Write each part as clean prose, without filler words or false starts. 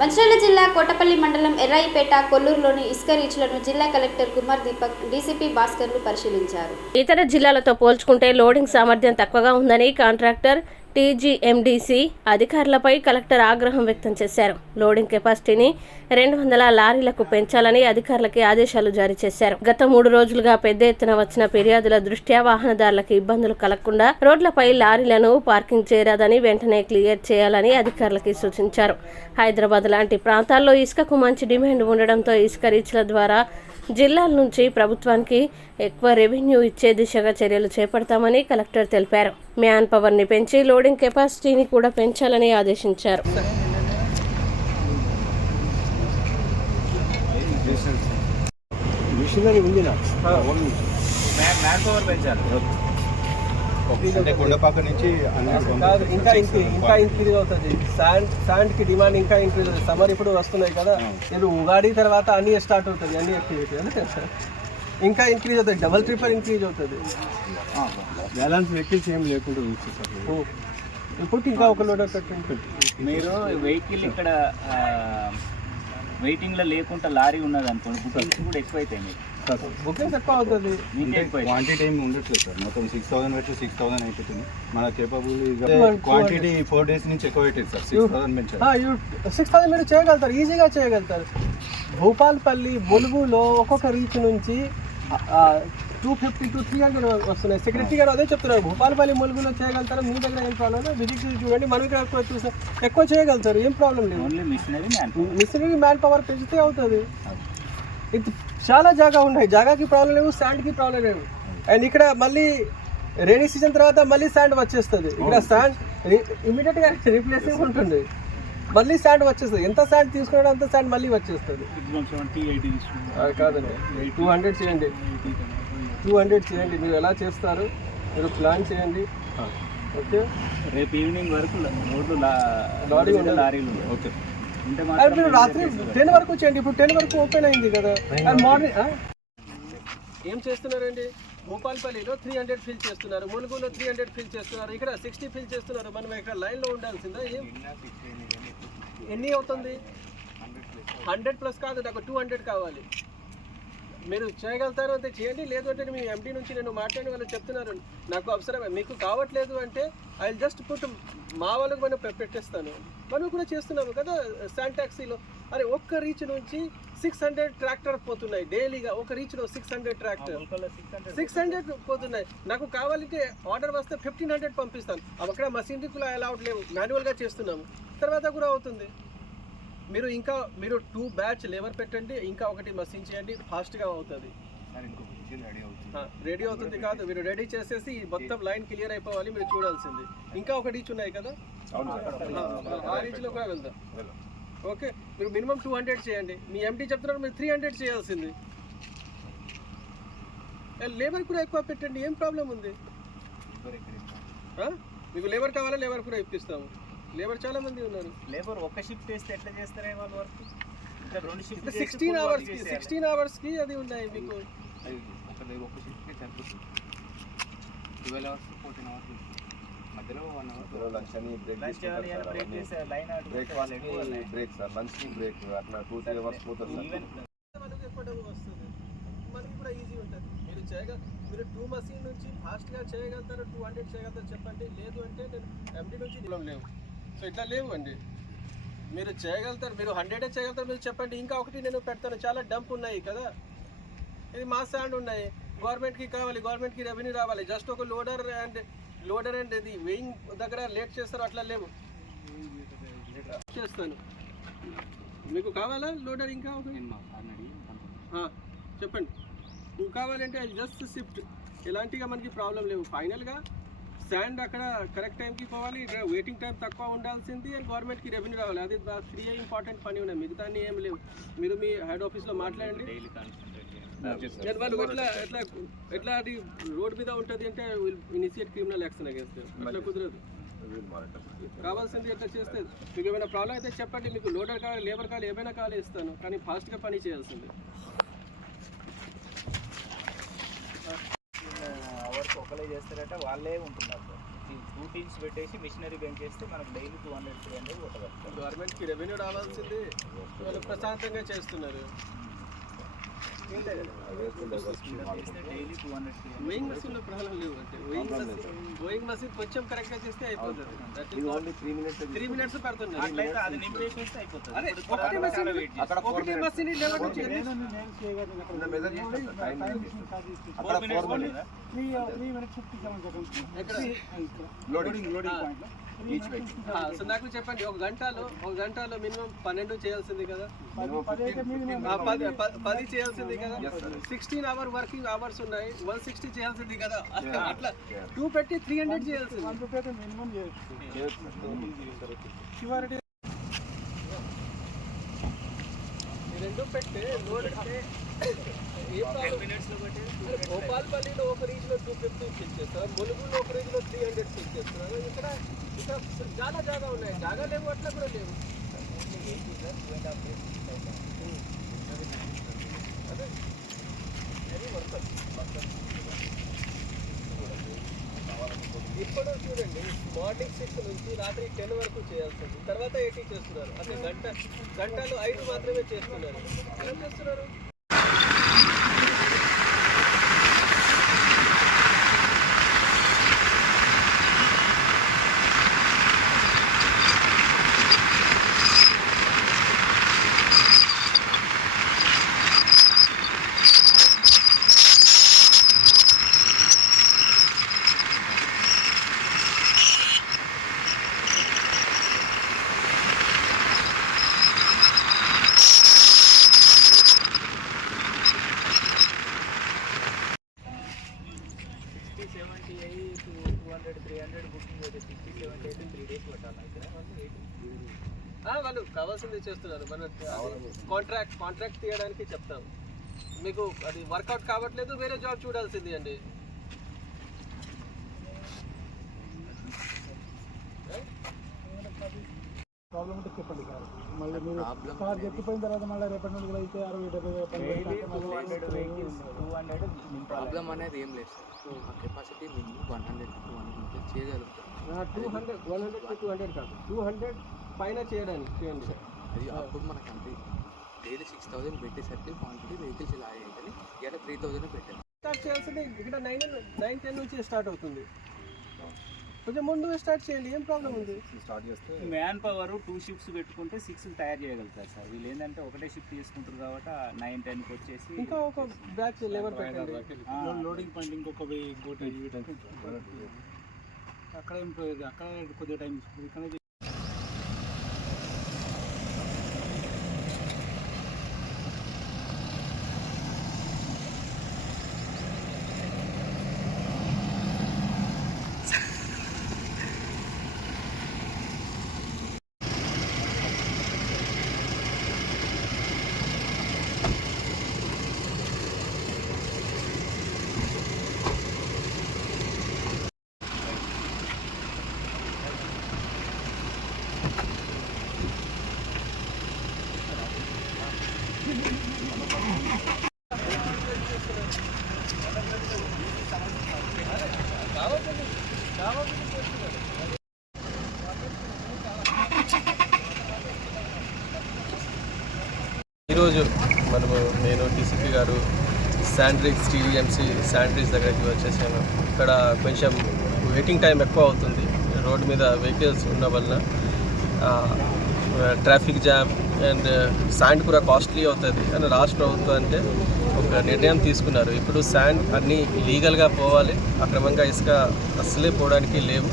మంచిర్యాల జిల్లా కోటపల్లి మండలం ఎర్రాయిపేట కొల్లూరులోని ఇసుక రీచ్లను జిల్లా కలెక్టర్ కుమార్ దీపక్, డీసీపీ భాస్కర్లు పరిశీలించారు. ఇతర జిల్లాలతో పోల్చుకుంటే లోడింగ్ సామర్థ్యం తక్కువగా ఉందని కాంట్రాక్టర్ టీజీఎండీసీ అధికారులపై కలెక్టర్ ఆగ్రహం వ్యక్తం చేశారు. లోడింగ్ కెపాసిటీని 200 లారీలకు పెంచాలని అధికారులకి ఆదేశాలు జారీ చేశారు. గత 3 రోజులుగా పెద్ద ఎత్తున వచ్చిన ఫిర్యాదుల దృష్ట్యా వాహనదారులకు ఇబ్బందులు కలగకుండా రోడ్లపై లారీలను పార్కింగ్ చేయరాదని వెంటనే క్లియర్ చేయాలని అధికారులకి సూచించారు. హైదరాబాద్ లాంటి ప్రాంతాల్లో ఇసుకకు మంచి డిమాండ్ ఉండడంతో ఇసుక రీచ్ల ద్వారా జిల్లాల నుంచి ప్రభుత్వానికి ఎక్కువ రెవెన్యూ ఇచ్చే దిశగా చర్యలు చేపడతామని కలెక్టర్ తెలిపారు. మ్యాన్ పవర్ని పెంచి లోడింగ్ కెపాసిటీని కూడా పెంచాలని ఆదేశించారు. ఇంకా ఇంక్రీజ్ అవుతుంది. శాండ్ కి డిమాండ్ ఇంకా ఇంక్రీజ్ అవుతుంది. సమ్మర్ ఇప్పుడు వస్తున్నాయి కదా, నేను ఉగాది తర్వాత అన్ని స్టార్ట్ అవుతుంది, అన్ని యాక్టివిటీ ఇంకా ఇంక్రీజ్ అవుతుంది, డబల్ ట్రిపుల్ ఇంక్రీజ్ అవుతుంది. బ్యాలెన్స్ వెహికల్స్ ఏం లేకుండా ఇప్పుడు ఇంకా ఒక లోడర్ పెట్టండి. మీరు వెహికల్ ఇక్కడ వెయిటింగ్లో లేకుండా లారీ ఉన్నది అనుకోండి, బుకింగ్స్ కూడా ఎక్కువ అవుతాయి. మీకు బుకింగ్స్ ఎక్కువ అవుతుంది, క్వాంటిటీ ఏమి ఉండట్లేదు సార్. మొత్తం 6000 పెట్టి 6000 అయిపోతుంది. మన కేపబుల్ క్వాంటిటీ 4 days నుంచి ఎక్కువ పెట్టేది సార్. 6000 పెంచారు. 6000 మీరు చేయగలుగుతారు, ఈజీగా చేయగలుగుతారు. భూపాల్పల్లి ములుగులో ఒక్కొక్క రీచ్ నుంచి 250 to 300 వస్తున్నాయి. సెక్రటరీ గారు అదే చెప్తున్నారు, భూపాలపల్లి ములుగులో చేయగలుగుతారు. మీ దగ్గర ఏం ప్రాబ్లం లేదు, విజిట్ చూడండి. మనం ఇక్కడ ఎక్కువ చూస్తే ఎక్కువ చేయగలుగుతారు, ఏం ప్రాబ్లం లేదు. మిషనరీ మ్యాన్ పవర్ పెంచితే అవుతుంది. ఇది చాలా జాగా ఉన్నాయి, జాగాకి ప్రాబ్లం లేవు, శాండ్కి ప్రాబ్లం లేవు. అండ్ ఇక్కడ మళ్ళీ రైనీ సీజన్ తర్వాత మళ్ళీ శాండ్ వచ్చేస్తుంది. ఇక్కడ శాండ్ ఇమీడియట్గా రీప్లేసింగ్ ఉంటుంది, మళ్ళీ శాండ్ వచ్చేస్తుంది. ఎంత శాండ్ తీసుకున్నాడో అంత శాండ్ మళ్ళీ వచ్చేస్తుంది. కాదండి, 200 చేయండి, 200 చేయండి. మీరు ఎలా చేస్తారు, మీరు ప్లాన్ చేయండి. ఓకే, రేపు ఈవినింగ్ వరకు లారీలు ఓకే. మీరు రాత్రి 10 వరకు చేయండి. ఇప్పుడు 10 వరకు ఓపెన్ అయింది కదా. మార్నింగ్ ఏం చేస్తున్నారండి, భూపాల్పల్లిలో 300 ఫిల్ చేస్తున్నారు, ములుగులో 300 ఫిల్ చేస్తున్నారు, ఇక్కడ 60 ఫిల్ చేస్తున్నారు. మనం ఇక్కడ లైన్లో ఉండాల్సిందా? ఎన్ని అవుతుంది? 100+ కాదు, నాకు 200 కావాలి. మీరు చేయగలుగుతారు అంటే చేయండి, లేదు అంటే మీ ఎండి నుంచి నేను మాట్లాడి వాళ్ళు చెప్తున్నారు నాకు అవసరమే, మీకు కావట్లేదు అంటే ఐ జస్ట్ పుట్ మా వాళ్ళకి మనం పెట్టేస్తాను. మనం కూడా చేస్తున్నాము కదా శాండ్ ట్యాక్సీలో. అరే ఒక్క రీచ్ నుంచి 600 ట్రాక్టర్ పోతున్నాయి డైలీగా. ఒక రీచ్లో 600 ట్రాక్టర్ 600 పోతున్నాయి. నాకు కావాలంటే ఆర్డర్ వస్తే 1500 పంపిస్తాను. అక్కడ మషినరీ కూడా అలౌడ్ లేవు, మాన్యువల్గా చేస్తున్నాము. తర్వాత కూడా అవుతుంది. మీరు 2 బ్యాచ్ లేబర్ పెట్టండి, ఇంకా ఒకటి మషిన్ చేయండి, ఫాస్ట్గా అవుతుంది. రెడీ అవుతుంది కాదు, మీరు రెడీ చేసేసి మొత్తం లైన్ క్లియర్ అయిపోవాలి. మీరు చూడాల్సింది ఇంకా ఒక రీచ్ ఉన్నాయి కదా, ఆ రీచ్లో కూడా వెళ్దాం. ఓకే, మీరు మినిమం 200 చేయండి. మీ ఎండి చెప్తున్నారు మీరు 300 చేయాల్సింది. లేబర్ కూడా ఎక్కువ పెట్టండి, ఏం ప్రాబ్లం ఉంది? మీకు లేబర్ కావాలా, లేబర్ కూడా ఇప్పిస్తాము. లేబర్ చాలా మంది ఉన్నారు. లేబర్ ఒక షిఫ్ట్ వేస్తే ఎట్లా చేస్తారే వాళ్ళ వర్క్? ఇంకా 2 షిఫ్ట్ 16 అవర్స్కి అది ఉన్నాయి మీకు. ఒక షిఫ్ట్కి 12 hours 14 hours మధ్యలో 1 hour లంచ్ అని బ్రేక్ సార్. లంచ్కి బ్రేక్ అట్లా 2-3 hours పోతుంది. వస్తుంది, మనకి కూడా ఈజీ ఉంటుంది. మీరు 2 మషిన్ నుంచి ఫాస్ట్గా చేయగలుగుతారు, 200 చేయగలుగుతారు చెప్పండి. లేదు అంటే నేను ఎండి నుంచి లేవు. సో ఇట్లా లేవు అండి, మీరు చేయగలుగుతారు. మీరు 100 చేయగలుగుతారు, మీరు చెప్పండి. ఇంకా ఒకటి నేను పెడతాను, చాలా డంప్ ఉన్నాయి కదా, ఇది మా శాండ్ ఉన్నాయి. గవర్నమెంట్కి కావాలి, గవర్నమెంట్కి రెవెన్యూ రావాలి. జస్ట్ ఒక లోడర్ అండ్ ఇది వెయింగ్ దగ్గర లేట్ చేస్తారు, అట్లా లేవు. చేస్తాను, మీకు కావాలా లోడర్? ఇంకా ఒకటి చెప్పండి. నువ్వు కావాలంటే జస్ట్ షిఫ్ట్, ఎలాంటిగా మనకి ప్రాబ్లం లేవు. ఫైనల్గా శాండ్ అక్కడ కరెక్ట్ టైంకి పోవాలి, వెయిటింగ్ టైం తక్కువ ఉండాల్సింది, అండ్ గవర్నమెంట్కి రెవెన్యూ రావాలి. అది 3 ఇంపార్టెంట్ పని ఉన్నాయి, మిగతా ఏం లేవు. మీరు మీ హెడ్ ఆఫీస్లో మాట్లాడండి. వాళ్ళు ఎట్లా అది రోడ్ మీద ఉంటుంది అంటే ఇనిషియేట్ క్రిమినల్ యాక్షన్ అగేన్స్ట్. అట్లా కుదరదు, కావాల్సింది ఎట్లా చేస్తే. మీకు ఏమైనా ప్రాబ్లం అయితే చెప్పండి, మీకు లోడర్ కావాలి, లేబర్ కావాలి, ఏమైనా కావాలి ఇస్తాను, కానీ ఫాస్ట్గా పని చేయాల్సింది. అవర్స్ ఒకలే చేస్తారంటే వాళ్ళే ఉంటున్నారు. 2 టీమ్స్ పెట్టేసి మిషనరీ బెంచ్ చేస్తే మనకు డైలీ 200-300 కొట్టగలుగుతాం. గవర్నమెంట్కి రెవెన్యూ రావాల్సింది, వాళ్ళు ప్రశాంతంగా చేస్తున్నారు. చేస్తే డైలీ 200-300. వేయింగ్ మెషిన్లో ప్రాబ్లం లేవు, అంటే వేయింగ్ మెషిన్ కొంచెం కరెక్ట్గా చేస్తే అయిపోతుంది. 3 minutes పడుతుంది. అట్లయితే అది నింపేసేస్తే అయిపోతుంది. అరే ఇప్పుడు ఒకటి మెషిన్ అక్కడ ఒకటి మెషిన్ 11 నుంచి లోడింగ్ పాయింట్ సో నాకు చెప్పండి, ఒక గంటలో మినిమం 12 చేయాల్సింది కదా, 10 చేయాల్సింది కదా, 16 hour వర్కింగ్ అవర్స్ ఉన్నాయి, 160 చేయాల్సింది కదా. అట్లా 2 పెట్టి 300 చేయాల్సింది. మినిమం రెండు పెట్టి లోడ్ భోపాల్పల్లిలో ఒక రీచ్లో 250 ఇచ్చేస్తారు, ములుగులో ఒక రీచ్లో 300 ఇచ్చేస్తున్నారు. ఇక్కడ చాలా జాగా ఉన్నాయి, జాగా లేవు, అట్లా కూడా లేవు. అదే ఇప్పుడు చూడండి, మార్నింగ్ 6 నుంచి రాత్రి 10 వరకు చేయాల్సింది, తర్వాత 80 చేస్తున్నారు. అంటే గంటలు 5 మాత్రమే చేస్తున్నారు. ఏం చేస్తున్నారు? వాళ్ళు కావాల్సింది చేస్తున్నారు. మన కాంట్రాక్ట్ తీయడానికి చెప్తాం, మీకు అది వర్కౌట్ కావట్లేదు, వేరే జాబ్ చూడాల్సింది అండి. ప్రాబ్లం ఉంటే చెప్పండి సార్, మళ్ళీ మీరు సార్ చెప్పిపోయిన తర్వాత మళ్ళీ రేపటి నుండి కూడా అయితే 60-70 ప్రాబ్లం అనేది ఏం లేదు సార్. ఆ కెపాసిటీ మేము 100-200 చేయగలుగుతాం. 100-200 కాదు, 200 పైన చేయండి సార్. అది అప్పుడు మనకు అంతే డైలీ 6000 పెట్టేసరికి క్వాంటిటీ వెహికల్స్ ఇలా అయ్యాయి, ఇక్కడ 3000 పెట్టారు. స్టార్ట్ చేయాల్సింది ఇక్కడ 9-10 నుంచి స్టార్ట్ అవుతుంది. కొంచెం ముందు స్టార్ట్ చేయండి, ఏం ప్రాబ్లం ఉంది? స్టార్ట్ చేస్తే మ్యాన్ పవర్ 2 షిఫ్ట్స్ పెట్టుకుంటే 6 తయారు చేయగలుగుతారు సార్. వీళ్ళు ఏంటంటే ఒకటే షిఫ్ట్ తీసుకుంటారు కాబట్టి 9-10కి వచ్చేసి ఇంకా ఒక బ్యాచ్ లేబర్ పెట్టండి. లోడింగ్ పాయింట్ ఇంకొక అక్కడ అక్కడ కొద్దిగా టైం ఇక్కడ ఈరోజు నేను టీసీపీ గారు శాండ్రిక్స్ టీడీఎంసీ శాండ్రిక్స్ దగ్గరికి వచ్చేసాను. ఇక్కడ కొంచెం వెయిటింగ్ టైం ఎక్కువ అవుతుంది, రోడ్డు మీద వెహికల్స్ ఉన్న వలన ట్రాఫిక్ జామ్ అండ్ శాండ్ కూడా కాస్ట్లీ అవుతుంది అని రాష్ట్ర ప్రభుత్వం అంటే ఒక నిర్ణయం తీసుకున్నారు. ఇప్పుడు శాండ్ అన్నీ లీగల్గా పోవాలి, అక్రమంగా ఇసుక అస్సలే పోవడానికి లేవు.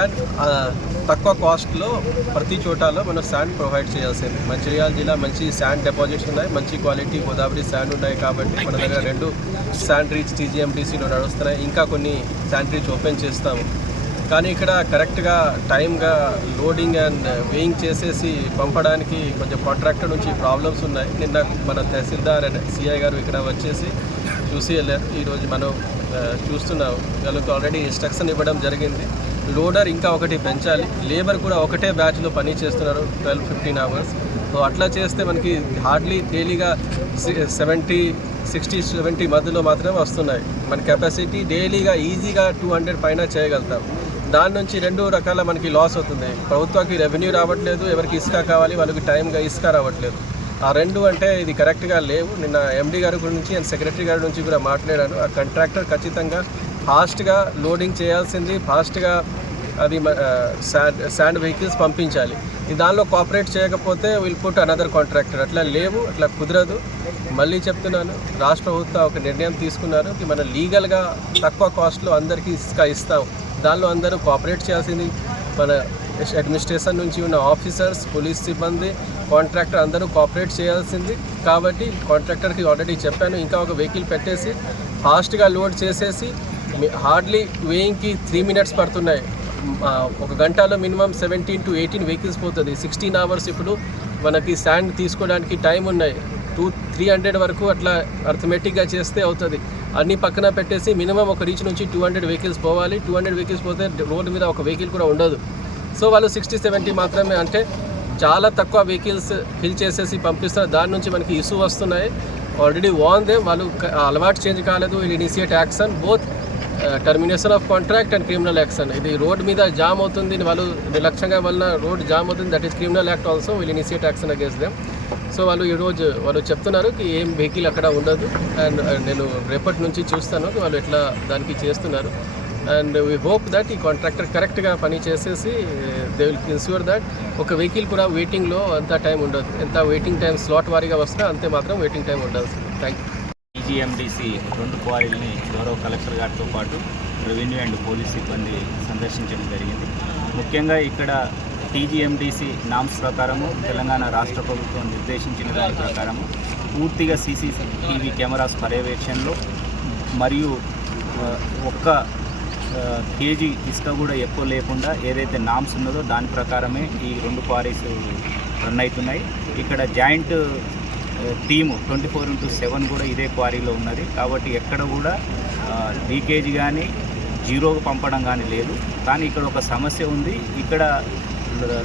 అండ్ తక్కువ కాస్ట్లో ప్రతి చోటాలో మనం శాండ్ ప్రొవైడ్ చేయాల్సింది. మంచిర్యాల జిల్లా మంచి శాండ్ డిపాజిట్స్ ఉన్నాయి, మంచి క్వాలిటీ గోదావరి శాండ్ ఉన్నాయి కాబట్టి మన దగ్గర 2 శాండ్ రీచ్ TGMDCలో నడుస్తున్నాయి. ఇంకా కొన్ని శాండ్ రీచ్ ఓపెన్ చేస్తాము. కానీ ఇక్కడ కరెక్ట్గా టైమ్గా లోడింగ్ అండ్ వేయింగ్ చేసేసి పంపడానికి కొంచెం కాంట్రాక్టర్ నుంచి ప్రాబ్లమ్స్ ఉన్నాయి. నిన్న మన తహసీల్దార్ అండ్ సిఐ గారు ఇక్కడ వచ్చేసి చూసి వెళ్ళారు. ఈరోజు మనం చూస్తున్నాం, వాళ్ళకి ఆల్రెడీ ఇన్స్ట్రక్షన్ ఇవ్వడం జరిగింది. లోడర్ ఇంకా ఒకటి పెంచాలి, లేబర్ కూడా ఒకటే బ్యాచ్లో పని చేస్తున్నారు 12-15 hours. సో అట్లా చేస్తే మనకి హార్డ్లీ డైలీగా 60-70 మధ్యలో మాత్రమే వస్తున్నాయి. మన కెపాసిటీ డైలీగా ఈజీగా 200 పైన చేయగలుగుతాం. దాని నుంచి 2 రకాల మనకి లాస్ అవుతుంది. ప్రభుత్వానికి రెవెన్యూ రావట్లేదు, ఎవరికి ఇసుక కావాలి వాళ్ళకి టైంగా ఇసుక రావట్లేదు. ఆ 2 అంటే ఇది కరెక్ట్గా లేవు. నిన్న ఎండీ గారి గురించి అండ్ సెక్రటరీ గారి నుంచి కూడా మాట్లాడాను. ఆ కాంట్రాక్టర్ ఖచ్చితంగా ఫాస్ట్గా లోడింగ్ చేయాల్సింది, ఫాస్ట్గా అది శాండ్ వెహికల్స్ పంపించాలి. దానిలో కోఆపరేట్ చేయకపోతే విల్ పుట్ అనదర్ కాంట్రాక్టర్. అట్లా లేవు, అట్లా కుదరదు. మళ్ళీ చెప్తున్నాను, రాష్ట్ర ప్రభుత్వం ఒక నిర్ణయం తీసుకున్నారు, మనం లీగల్గా తక్కువ కాస్ట్లో అందరికీ ఇసుక ఇస్తాం. దానిలో అందరూ కోఆపరేట్ చేయాల్సింది. మన అడ్మినిస్ట్రేషన్ నుంచి ఉన్న ఆఫీసర్స్, పోలీస్ సిబ్బంది, కాంట్రాక్టర్ అందరూ కోఆపరేట్ చేయాల్సింది. కాబట్టి కాంట్రాక్టర్కి ఆల్రెడీ చెప్పాను, ఇంకా ఒక వెహికల్ పెట్టేసి ఫాస్ట్గా లోడ్ చేసేసి, హార్డ్లీ వేయింగ్కి 3 minutes పడుతున్నాయి. ఒక గంటలో మినిమం 17 to 18 వెహికల్స్ పోతుంది. 16 hours ఇప్పుడు మనకి శాండ్ తీసుకోవడానికి టైం ఉన్నాయి. 200-300 వరకు అట్లా అర్థమెటిక్గా చేస్తే అవుతుంది. అన్నీ పక్కన పెట్టేసి మినిమం ఒక రీచ్ నుంచి 200 వెహికల్స్ పోవాలి. 200 వెహికల్స్ పోతే రోడ్డు మీద ఒక వెహికల్ కూడా ఉండదు. సో వాళ్ళు 60-70 మాత్రమే, అంటే చాలా తక్కువ వెహికల్స్ ఫిల్ చేసేసి పంపిస్తారు. దాని నుంచి మనకి ఇష్యూ వస్తున్నాయి. ఆల్రెడీ వాన్ వాళ్ళు అలవాటు చేంజ్ కాలేదు. Will initiate action, both termination of contract and criminal action. ఇది రోడ్ మీద జామ్ అవుతుంది, వాళ్ళు నిర్లక్ష్యంగా వల్ల రోడ్ జామ్ అవుతుంది, that is criminal act also, will initiate action against them. So వాళ్ళు ఈరోజు వాళ్ళు చెప్తున్నారు ఏం వెహికల్ అక్కడ ఉండదు. అండ్ నేను రేపటి నుంచి చూస్తాను వాళ్ళు ఎట్లా దానికి చేస్తున్నారు. అండ్ వీ హోప్ దట్ ఈ కాంట్రాక్టర్ కరెక్ట్గా పని చేసేసి దే విల్ ఇన్ష్యూర్ దట్ ఒక వెహికల్ కూడా వెయిటింగ్లో అంత టైం ఉండదు. ఎంత వెయిటింగ్ టైం స్లాట్ వారీగా వస్తే అంతే మాత్రం వెయిటింగ్ టైం ఉండాల్సింది. Thank you. టీజీఎండీసీ 2 క్వారీలని గౌరవ కలెక్టర్ గారితో పాటు రెవెన్యూ అండ్ పోలీస్ సిబ్బంది సందర్శించడం జరిగింది. ముఖ్యంగా ఇక్కడ టీజీఎండీసీ నామ్స్ ప్రకారము తెలంగాణ రాష్ట్ర ప్రభుత్వం నిర్దేశించిన దాని ప్రకారము పూర్తిగా సీసీటీవీ కెమెరాస్ పర్యవేక్షణలో మరియు ఒక్క కేజీ ఇసుక కూడా ఎక్కువ లేకుండా ఏదైతే నామ్స్ ఉన్నదో దాని ప్రకారమే ఈ 2 క్వారీస్ రన్ అవుతున్నాయి. ఇక్కడ జాయింట్ టీము 24/7 కూడా ఇదే క్వారీలో ఉన్నది. కాబట్టి ఎక్కడ కూడా లీకేజ్ కానీ జీరోకు పంపడం కానీ లేదు. కానీ ఇక్కడ ఒక సమస్య ఉంది. ఇక్కడ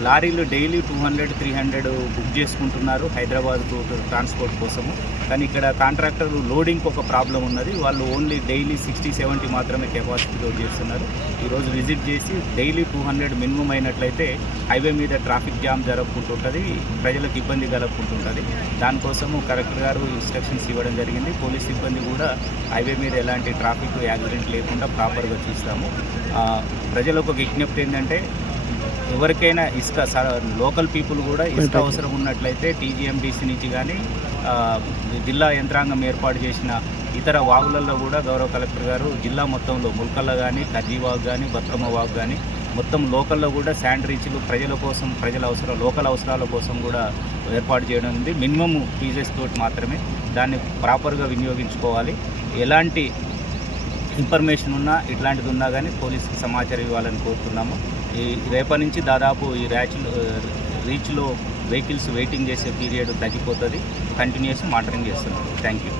లారీలు డైలీ 200-300 బుక్ చేసుకుంటున్నారు హైదరాబాద్కు ట్రాన్స్పోర్ట్ కోసము. కానీ ఇక్కడ కాంట్రాక్టర్ లోడింగ్కి ఒక ప్రాబ్లం ఉన్నది. వాళ్ళు ఓన్లీ డైలీ 60-70 మాత్రమే కెపాసిటీ లోడ్ చేస్తున్నారు. ఈరోజు విజిట్ చేసి డైలీ 200 మినిమం అయినట్లయితే హైవే మీద ట్రాఫిక్ జామ్ జరుపుకుంటుంటుంది, ప్రజలకు ఇబ్బంది కలుపుకుంటుంటుంది. దానికోసము కలెక్టర్ గారు ఇన్స్ట్రక్షన్స్ ఇవ్వడం జరిగింది. పోలీస్ సిబ్బంది కూడా హైవే మీద ఎలాంటి ట్రాఫిక్ యాక్సిడెంట్ లేకుండా ప్రాపర్గా చూస్తాము. ప్రజలకు ఒక విజ్ఞప్తి ఏంటంటే ఎవరికైనా ఇసుక లోకల్ పీపుల్ కూడా ఇసుక అవసరం ఉన్నట్లయితే టీజీఎండీసీ నుంచి కానీ జిల్లా యంత్రాంగం ఏర్పాటు చేసిన ఇతర వాగులలో కూడా గౌరవ కలెక్టర్ గారు జిల్లా మొత్తంలో ముల్కల్ల కానీ, కర్జీ వాగు కానీ, బతుకమ్మ వాగు కానీ మొత్తం లోకల్లో కూడా శాండ్ రీచ్లు ప్రజల కోసం, లోకల్ అవసరాల కోసం కూడా ఏర్పాటు చేయడం ఉంది. మినిమం ఫీజెస్ తోటి మాత్రమే దాన్ని ప్రాపర్గా వినియోగించుకోవాలి. ఎలాంటి ఇన్ఫర్మేషన్ ఉన్నా ఇట్లాంటిది ఉన్నా కానీ పోలీసుకి సమాచారం ఇవ్వాలని కోరుతున్నాము. ఈ రేపటి నుంచి దాదాపు ఈ రీచ్లో వెహికల్స్ వెయిటింగ్ చేసే పీరియడ్ తగ్గిపోతుంది. కంటిన్యూస్ మానిటరింగ్ చేస్తున్నాం. Thank you.